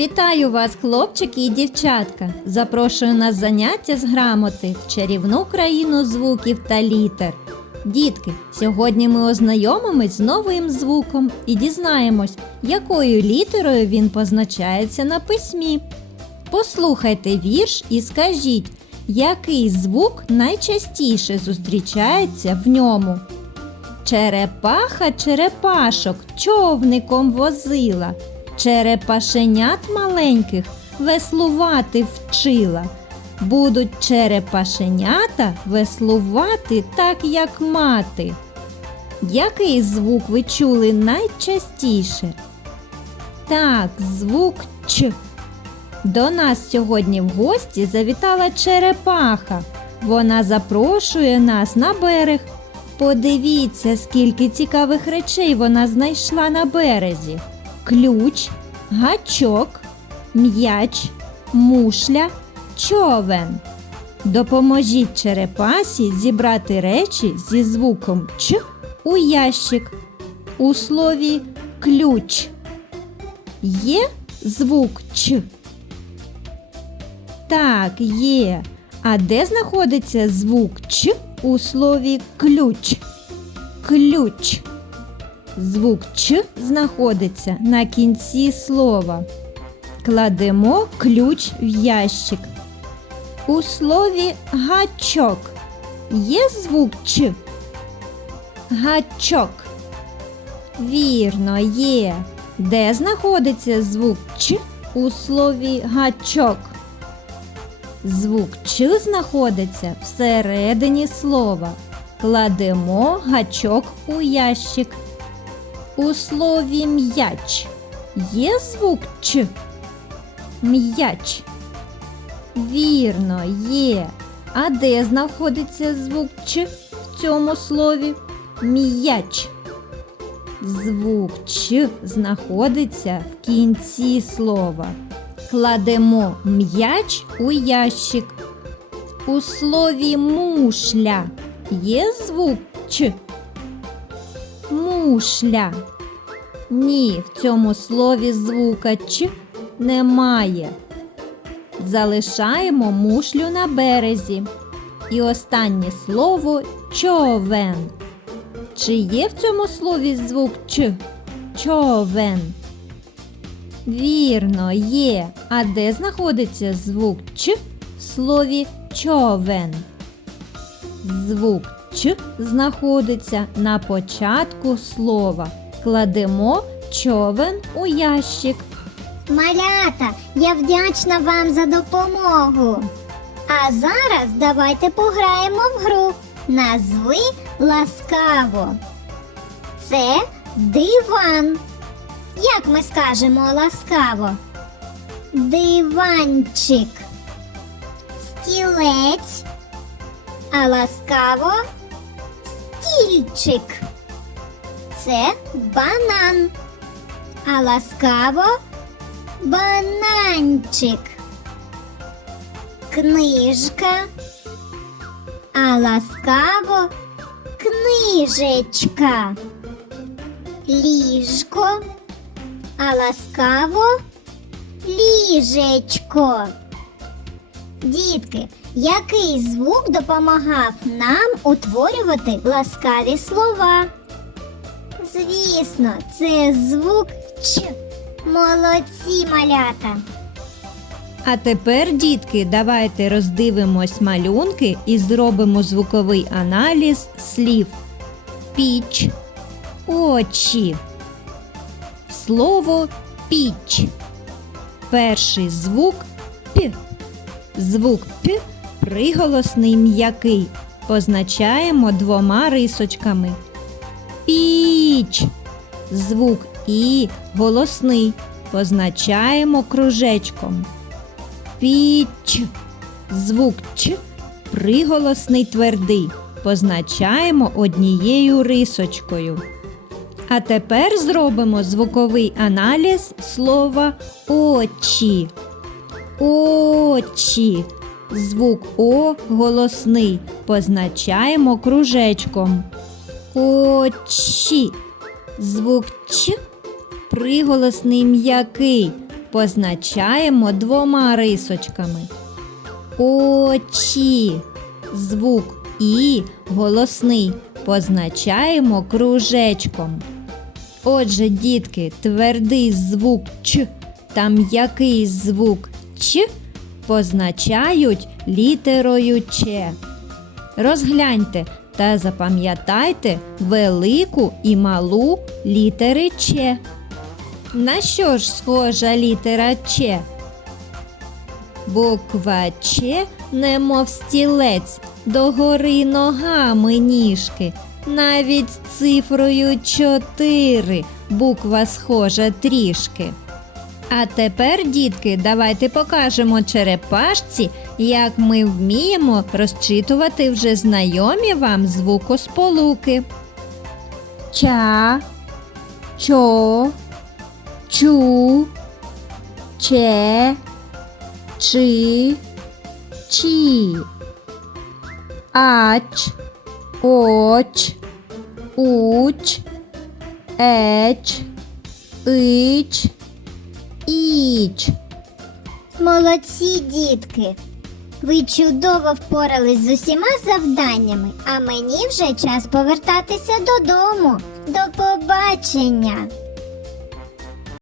Вітаю вас, хлопчики і дівчатка! Запрошую на заняття з грамоти в чарівну країну звуків та літер. Дітки, сьогодні ми ознайомимось з новим звуком і дізнаємось, якою літерою він позначається на письмі. Послухайте вірш і скажіть, який звук найчастіше зустрічається в ньому. Черепаха черепашок човником возила, черепашенят маленьких веслувати вчила. Будуть черепашенята веслувати так, як мати. Який звук ви чули найчастіше? Так, звук Ч. До нас сьогодні в гості завітала черепаха. Вона запрошує нас на берег. Подивіться, скільки цікавих речей вона знайшла на березі: ключ, гачок, м'яч, мушля, човен. Допоможіть черепасі зібрати речі зі звуком Ч у ящик. У слові ключ є звук Ч. Так, є. А де знаходиться звук Ч у слові ключ? Ключ. Звук Ч знаходиться на кінці слова. Кладемо ключ в ящик. У слові гачок є звук Ч. Гачок. Вірно, є. Де знаходиться звук Ч у слові гачок? Звук Ч знаходиться всередині слова. Кладемо гачок у ящик. У слові м'яч є звук Ч. М'яч. Вірно, є. А де знаходиться звук Ч в цьому слові? М'яч. Звук Ч знаходиться в кінці слова. Кладемо м'яч у ящик. У слові мушля є звук Ч. Мушля. Ні, в цьому слові звука Ч немає. Залишаємо мушлю на березі. І останнє слово човен. Чи є в цьому слові звук Ч? Човен. Вірно, є. А де знаходиться звук Ч в слові човен? Звук Ч знаходиться на початку слова. Кладемо човен у ящик. Малята, я вдячна вам за допомогу. А зараз давайте пограємо в гру. Назви ласкаво. Це диван. Як ми скажемо ласкаво? Диванчик. Стілець. А ласкаво стільчик. Це банан. А ласкаво бананчик. Книжка. А ласкаво книжечка. Ліжко. А ласкаво ліжечко. Дітки, який звук допомагав нам утворювати ласкаві слова? Звісно, це звук Ч. Молодці малята. А тепер, дітки, давайте роздивимось малюнки і зробимо звуковий аналіз слів. Піч, очі. Слово піч. Перший звук П. Звук П приголосний м'який. Позначаємо двома рисочками. Піч. Звук І голосний. Позначаємо кружечком. Піч. Звук Ч приголосний твердий. Позначаємо однією рисочкою. А тепер зробимо звуковий аналіз слова очі. Очі. Звук О голосний. Позначаємо кружечком. Очі. Звук Ч приголосний м'який. позначаємо двома рисочками. Очі. Звук І голосний позначаємо кружечком. Отже, дітки, твердий звук Ч та м'який звук Ч позначають літерою Ч. Розгляньте та запам'ятайте велику і малу літери Ч. На що ж схожа літера Ч? Буква Ч, немов стілець, догори ногами ніжки. Навіть з цифрою 4 буква схожа трішки. А тепер, дітки, давайте покажемо черепашці, як ми вміємо розчитувати вже знайомі вам звукосполуки. Ча, чо, чу, че, чи, чі. Ач, оч, уч, еч, ич, іч. Молодці, дітки! Ви чудово впорались з усіма завданнями, а мені вже час повертатися додому. До побачення!